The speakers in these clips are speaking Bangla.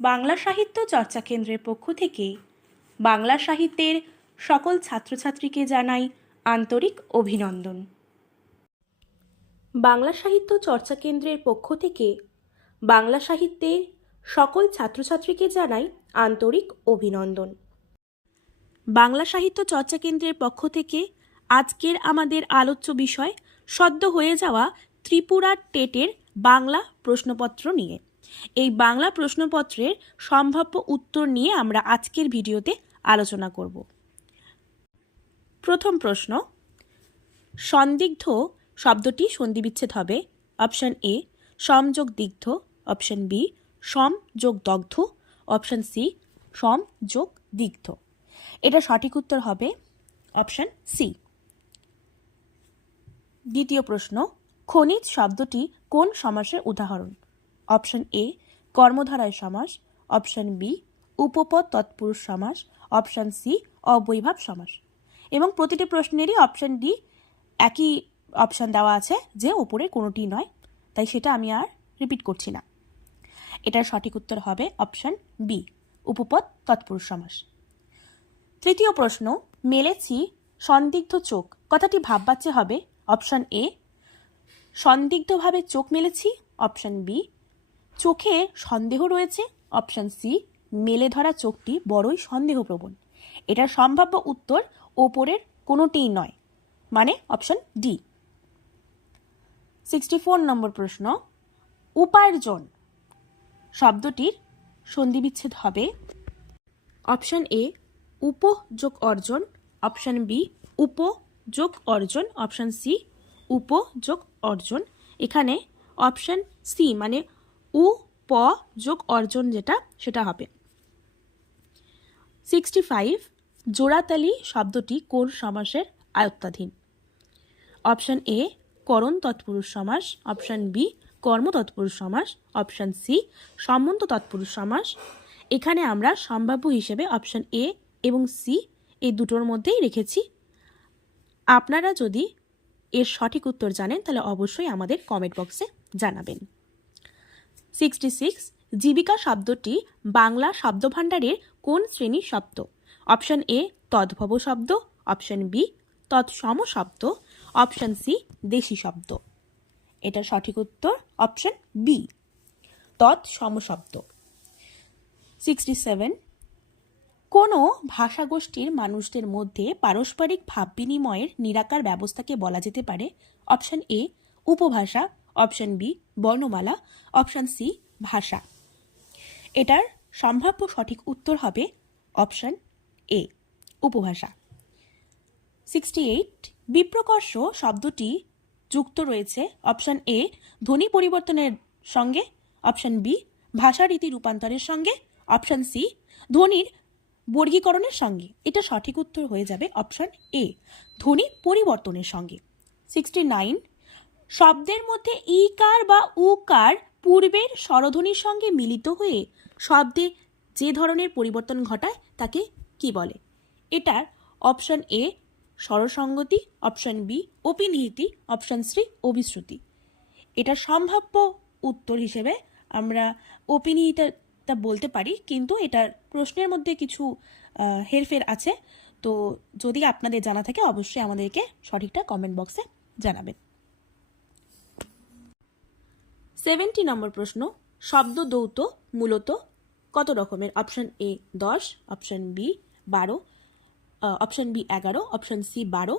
বাংলা সাহিত্য চর্চা কেন্দ্রের পক্ষ থেকে বাংলা সাহিত্যের সকল ছাত্রছাত্রীকে জানাই আন্তরিক অভিনন্দন। বাংলা সাহিত্য চর্চা কেন্দ্রের পক্ষ থেকে বাংলা সাহিত্যের সকল ছাত্রছাত্রীকে জানাই আন্তরিক অভিনন্দন। বাংলা সাহিত্য চর্চা কেন্দ্রের পক্ষ থেকে আজকের আমাদের আলোচ্য বিষয় সদ্য হয়ে যাওয়া ত্রিপুরা টেটের বাংলা প্রশ্নপত্র নিয়ে। এই বাংলা প্রশ্নপত্রের সম্ভাব্য উত্তর নিয়ে আমরা আজকের ভিডিওতে আলোচনা করব। প্রথম প্রশ্ন, সন্দিগ্ধ শব্দটি সন্ধিবিচ্ছেদ হবে অপশান এ সমযোগ দিগ্ধ, অপশন বি, সম যোগ দগ্ধ, অপশান সি, সম যোগ দিগ্ধ। এটা সঠিক উত্তর হবে অপশান সি। দ্বিতীয় প্রশ্ন, খনিজ শব্দটি কোন সমাসের উদাহরণ? অপশন এ, কর্মধারায় সমাস, অপশন বি, উপপদ তৎপুরুষ সমাস, অপশন সি, অবৈভাব সমাস। এবং প্রতিটি প্রশ্নেরই অপশন ডি, একই অপশন দেওয়া আছে যে ওপরে কোনোটি নয়। তাই সেটা আমি আর রিপিট করছি না। এটার সঠিক উত্তর হবে অপশন বি, উপপদ তৎপুরুষ সমাস। তৃতীয় প্রশ্ন, মেলেছি সন্দিগ্ধ চোখ। কথাটি ভাববাচ্ছে হবে অপশন এ, সন্দিগ্ধভাবে চোখ মেলেছি, অপশন বি চোখে সন্দেহ রয়েছে? অপশন সি মেলে ধরা চোখটি বড়ই সন্দেহপ্রবণ। এটার সম্ভাব্য উত্তর ওপরের কোনোটিই নয়। মানে option D sixty four number প্রশ্ন, উপার্জন। শব্দটির সন্ধিবিচ্ছেদ হবে অপশন এ উপ যোগ অর্জন অপশন বি উপ যোগ অর্জন অপশন সি উপ যোগ অর্জন। এখানে অপশন সি মানে উ, প যোগ অর্জন যেটা, সেটা হবে। সিক্সটি ফাইভ জোড়াতালি শব্দটি কোন সমাসের আয়ত্তাধীন? অপশান এ করণ তৎপুরুষ সমাস। অপশান বি কর্ম তৎপুরুষ সমাস। অপশন সি সম্বন্ধ তৎপুরুষ সমাস। এখানে আমরা সম্ভাব্য হিসেবে অপশান এ এবং সি এই দুটোর মধ্যেই রেখেছি। আপনারা যদি এর সঠিক উত্তর জানেন, তাহলে অবশ্যই আমাদের কমেন্ট বক্সে জানাবেন। সিক্সটি সিক্স জীবিকা শব্দটি বাংলা শব্দভাণ্ডারের কোন শ্রেণির শব্দ? অপশন এ, তদ্ভব শব্দ, অপশন বি, তৎসম শব্দ, অপশন সি, দেশি শব্দ। এটার সঠিক উত্তর অপশন বি তৎসম শব্দ। সিক্সটি সেভেন কোনো ভাষাগোষ্ঠীর মানুষদের মধ্যে পারস্পরিক ভাব বিনিময়ের নিরাকার ব্যবস্থাকে বলা যেতে পারে? অপশন এ উপভাষা অপশন বি, বর্ণমালা, অপশান সি, ভাষা। এটার সম্ভাব্য সঠিক উত্তর হবে অপশান এ, উপভাষা। সিক্সটি এইট বিপ্রকর্ষ শব্দটি যুক্ত রয়েছে অপশান এ, ধ্বনি পরিবর্তনের সঙ্গে, অপশান বি ভাষা রীতি রূপান্তরের সঙ্গে, অপশান সি, ধ্বনির বর্গীকরণের সঙ্গে। এটা সঠিক উত্তর হয়ে যাবে অপশান এ, ধ্বনি পরিবর্তনের সঙ্গে। সিক্সটি নাইন শব্দের মধ্যে ইকার বা উকার পূর্বের স্বরধ্বনির সঙ্গে মিলিত হয়ে শব্দে যে ধরনের পরিবর্তন ঘটায় তাকে কি বলে? এটার অপশন এ স্বরসঙ্গতি, অপশন বি অপিনিহিতি অপশন সি অভিশ্রুতি। এটার সম্ভাব্য উত্তর হিসেবে আমরা অপিনিহিতা বলতে পারি, কিন্তু এটার প্রশ্নের মধ্যে কিছু হেরফের আছে। তো যদি আপনাদের জানা থাকে, অবশ্যই আমাদেরকে সঠিকটা কমেন্ট বক্সে জানাবেন। সেভেন্টি নম্বর প্রশ্ন, শব্দ দৌত মূলত কত রকমের? অপশন এ দশ, অপশন বি বারো অপশন বি এগারো, অপশন সি বারো।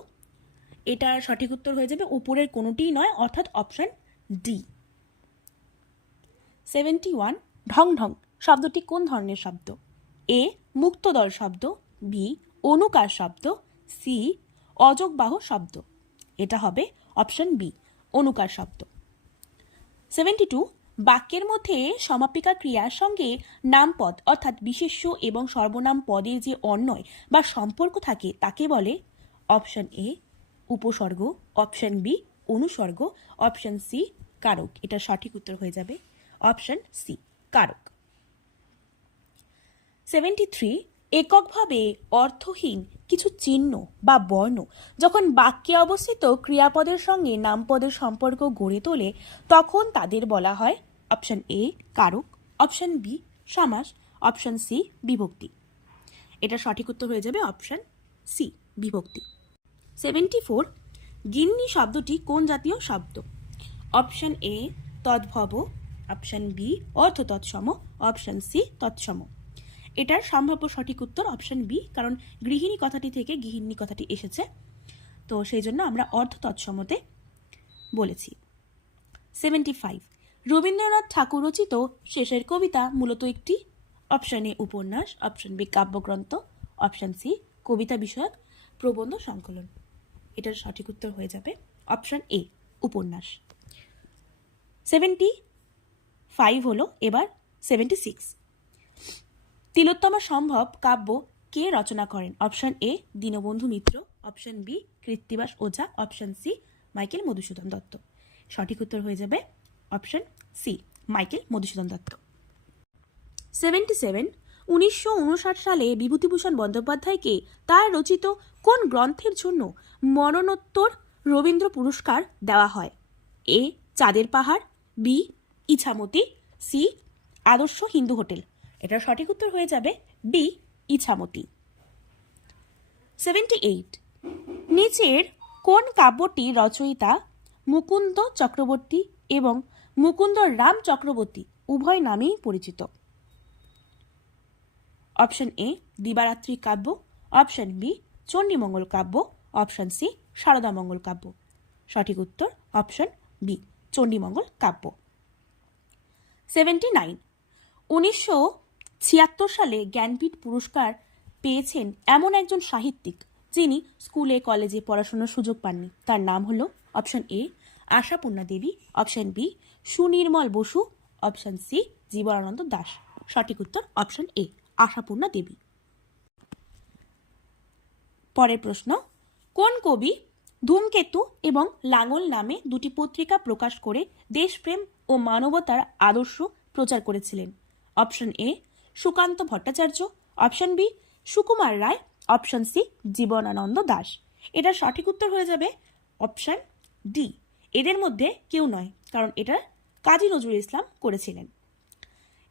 এটার সঠিক উত্তর হয়ে যাবে উপরের কোনোটিই নয়, অর্থাৎ অপশন ডি সেভেন্টি ওয়ান, ঢং ঢং, শব্দটি কোন ধরনের শব্দ? এ মুক্তদল শব্দ বি অনুকার শব্দ সি অযোগবাহ শব্দ। এটা হবে অপশন বি অনুকার শব্দ। সেভেন্টি টু বাক্যের মধ্যে সমাপিকা ক্রিয়ার সঙ্গে নামপদ, অর্থাৎ বিশেষ্য এবং সর্বনাম পদের যে অন্যয় বা সম্পর্ক থাকে, তাকে বলে অপশন এ উপসর্গ, অপশন বি অনুসর্গ, অপশন সি কারক। এটা সঠিক উত্তর হয়ে যাবে। অপশন সি কারক। সেভেন্টি থ্রি এককভাবে অর্থহীন কিছু চিহ্ন বা বর্ণ যখন বাক্যে অবস্থিত ক্রিয়াপদের সঙ্গে নামপদের সম্পর্ক গড়ে তোলে, তখন তাদের বলা হয় অপশন এ কারক, অপশন বি সমাস, অপশন সি বিভক্তি। এটা সঠিক উত্তর হয়ে যাবে অপশন সি বিভক্তি। সেভেন্টি ফোর গিন্নি শব্দটি কোন জাতীয় শব্দ? অপশন এ তদ্ভব, অপশন বি অর্থ তৎসম অপশন সি তৎসম। এটার সম্ভাব্য সঠিক উত্তর অপশন বি কারণ গৃহিণী কথাটি থেকে গৃহিণী কথাটি এসেছে। তো সেই জন্য আমরা অর্থ তৎসমতে বলেছি। সেভেন্টি ফাইভ রবীন্দ্রনাথ ঠাকুর রচিত শেষের কবিতা মূলত একটি অপশন এ উপন্যাস অপশন বি কাব্যগ্রন্থ অপশন সি কবিতা বিষয়ক প্রবন্ধ সংকলন। এটার সঠিক উত্তর হয়ে যাবে অপশন এ উপন্যাস। সেভেন্টি ফাইভ হলো এবার সেভেন্টি সিক্স তিলোত্তমা সম্ভব কাব্য কে রচনা করেন? Option A, Dinabandhu Mitra, option B, Krittibas Ojha, option C, Michael Madhusudan Dutta. সঠিক উত্তর হয়ে যাবে option C, Michael Madhusudan Dutta. Seventy seven উনিশশো উনষাট সালে বিভূতিভূষণ বন্দ্যোপাধ্যায়কে তার রচিত কোন গ্রন্থের জন্য মরণোত্তর রবীন্দ্র পুরস্কার দেওয়া হয়? এ, চাঁদের পাহাড়, বি, ইছামতি, সি, আদর্শ হিন্দু হোটেল। এটার সঠিক উত্তর হয়ে যাবে বি ইছামতি। সেভেন্টি এইট নিচের কোন কাব্যটি রচয়িতা মুকুন্দ চক্রবর্তী এবং মুকুন্দ রাম চক্রবর্তী উভয় নামেই পরিচিত? অপশন এ দিবারাত্রি কাব্য। অপশন বি চণ্ডীমঙ্গল কাব্য। অপশন সি সারদা মঙ্গল কাব্য। সঠিক উত্তর অপশন বি চণ্ডীমঙ্গল কাব্য। সেভেন্টি নাইন উনিশশো ছিয়াত্তর সালে জ্ঞানপীঠ পুরস্কার পেয়েছেন এমন একজন সাহিত্যিক যিনি স্কুলে, কলেজে পড়াশোনার সুযোগ পাননি। তার নাম হলো option A Ashapurna Debi, option B Sunirmal Basu, option C Jibanananda Das. সঠিক উত্তর অপশন এ, আশাপূর্ণা দেবী। পরের প্রশ্ন, কোন কবি ধূমকেতু এবং লাঙল নামে দুটি পত্রিকা প্রকাশ করে দেশপ্রেম ও মানবতার আদর্শ প্রচার করেছিলেন? Option A Sukanta Bhattacharya, option B, Sukumar Ray, option C, Jibanananda Das. এটার সঠিক উত্তর হয়ে যাবে অপশন ডি। এদের মধ্যে কেউ নয়, কারণ এটা কাজী নজরুল ইসলাম করেছিলেন।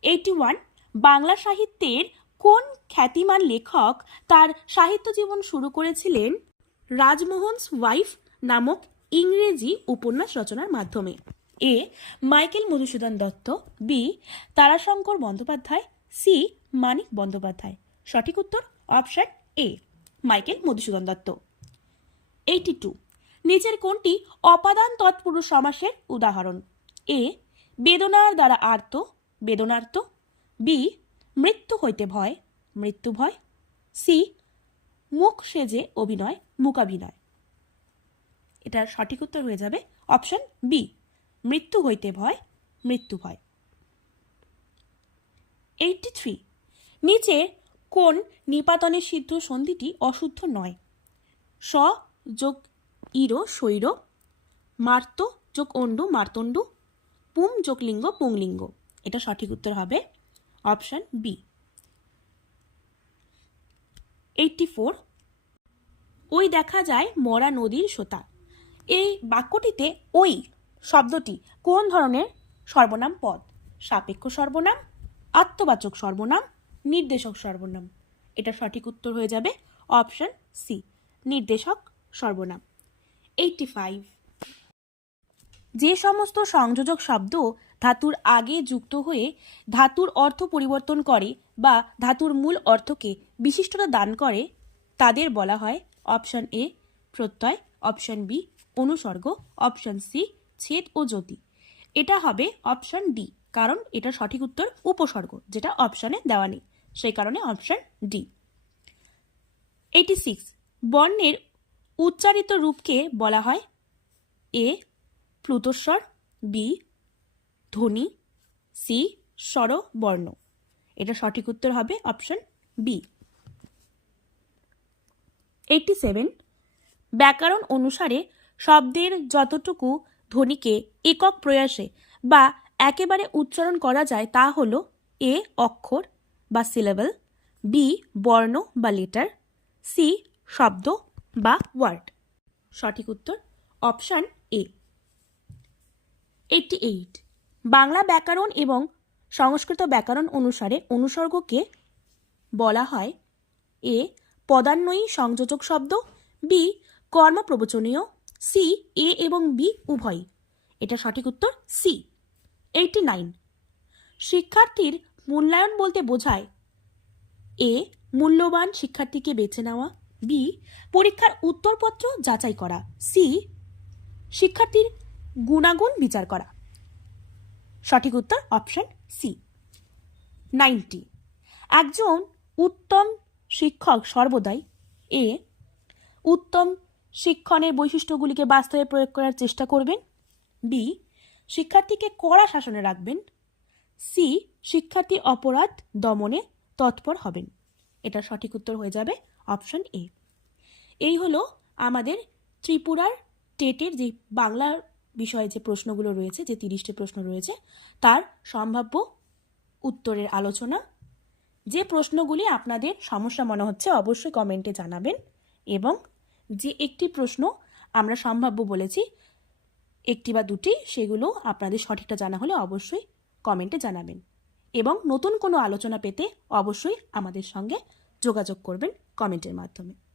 এইটি ওয়ান বাংলা সাহিত্যের কোন খ্যাতিমান লেখক তার সাহিত্য জীবন শুরু করেছিলেন রাজমোহনস ওয়াইফ নামক ইংরেজি উপন্যাস রচনার মাধ্যমে? A, Michael Madhusudan Dutta, B, Tarashankar Bandyopadhyay C, Manik Bandyopadhyay. সঠিক উত্তর, option A, Michael Madhusudan Dutta. Eighty two নিচের কোনটি অপাদান তৎপুরুষ সমাসের উদাহরণ? এ, বেদনার দ্বারা আর্ত, বেদনার্ত। বি, মৃত্যু হইতে ভয়, মৃত্যু ভয়। সি, মুখ সেজে অভিনয় মুখাভিনয় এটার সঠিক উত্তর হয়ে যাবে অপশন বি, মৃত্যু হইতে ভয়, মৃত্যু ভয়। এইটটি থ্রি নিচে কোন নিপাতনের সিদ্ধ সন্ধিটি অশুদ্ধ নয়। স যোগ ইরো শৈর মার্ত যোগ অন্ডু মার্তণ্ডু, পুম যোগ লিঙ্গ পুংলিঙ্গ। এটা সঠিক উত্তর হবে অপশান বি এইটটি ফোর ওই দেখা যায় মরা নদীর সোতা। এই বাক্যটিতে ওই শব্দটি কোন ধরনের সর্বনাম পদ? সাপেক্ষ সর্বনাম আত্মবাচক সর্বনাম, নির্দেশক সর্বনাম। এটা সঠিক উত্তর হয়ে যাবে অপশন সি নির্দেশক সর্বনাম। এইটটি ফাইভ যে সমস্ত সংযোজক শব্দ ধাতুর আগে যুক্ত হয়ে ধাতুর অর্থ পরিবর্তন করে বা ধাতুর মূল অর্থকে বিশিষ্টতা দান করে, তাদের বলা হয় অপশন এ প্রত্যয়, অপশন বি অনুসর্গ, অপশন সি ছেদ ও জ্যোতি। এটা হবে অপশন ডি কারণ এটা সঠিক উত্তর উপসর্গ, যেটা অপশনে দেওয়া নেই। সেই কারণে অপশন ডি এইটি সিক্স বর্ণের উচ্চারিত রূপকে বলা হয় এ প্লুতস্বর বি ধ্বনি সি স্বর বর্ণ এটা সঠিক উত্তর হবে অপশন বি এইটটি সেভেন ব্যাকরণ অনুসারে শব্দের যতটুকু ধ্বনিকে একক প্রয়াসে বা একেবারে উচ্চারণ করা যায় তা হল এ অক্ষর বা সিলেবল, বি বর্ণ বা লেটার, সি শব্দ বা ওয়ার্ড। সঠিক উত্তর, option A. Eighty eight. Bangla ব্যাকরণ এবং সংস্কৃত ব্যাকরণ অনুসারে অনুসর্গকে বলা হয় এ পদান্বয়ী সংযোজক শব্দ, বি কর্মপ্রবচনীয়, সি এ এবং বি উভয় এটা সঠিক উত্তর, সি। এইটি নাইন শিক্ষার্থীর মূল্যায়ন বলতে বোঝায় এ, মূল্যবান শিক্ষার্থীকে বেছে নেওয়া, বি, পরীক্ষার উত্তরপত্র যাচাই করা, সি, শিক্ষার্থীর গুণাগুণ বিচার করা। সঠিক উত্তর অপশন সি। নাইনটি। একজন উত্তম শিক্ষক সর্বদাই এ, উত্তম শিক্ষণের বৈশিষ্ট্যগুলিকে বাস্তবে প্রয়োগ করার চেষ্টা করবেন, বি শিক্ষার্থীকে কড়া শাসনে রাখবেন। সি শিক্ষার্থী অপরাধ দমনে তৎপর হবেন। এটা সঠিক উত্তর হয়ে যাবে অপশন এ এই হলো আমাদের ত্রিপুরার টেটের যে বাংলা বিষয়ে যে প্রশ্নগুলো রয়েছে, যে তিরিশটি প্রশ্ন রয়েছে, তার সম্ভাব্য উত্তরের আলোচনা। যে প্রশ্নগুলি আপনাদের সমস্যা মনে হচ্ছে অবশ্যই কমেন্টে জানাবেন এবং যে একটি প্রশ্ন আমরা সম্ভাব্য বলেছি একটি বা দুটি, সেগুলো আপনাদের সঠিকটা জানা হলে অবশ্যই কমেন্টে জানাবেন। এবং নতুন কোনো আলোচনা পেতে অবশ্যই আমাদের সঙ্গে যোগাযোগ করবেন কমেন্টের মাধ্যমে।